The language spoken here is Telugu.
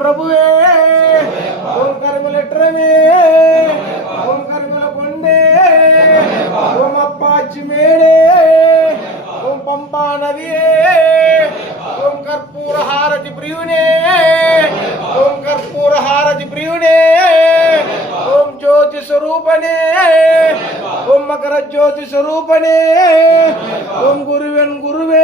ప్రభువే ఓం కర్మలెట్రమే ఓం కర్మల కొండే ఓం అప్పాచి మేడే ఓం పంపా నదియే ఓం కర్పూర హారతి ప్రియునే ఓం కర్పూర హారతి ప్రియునే ఓం జ్యోతి స్వరూపనే ఓం మకర జ్యోతి స్వరూపనే ఓం గురువెన్ గురువే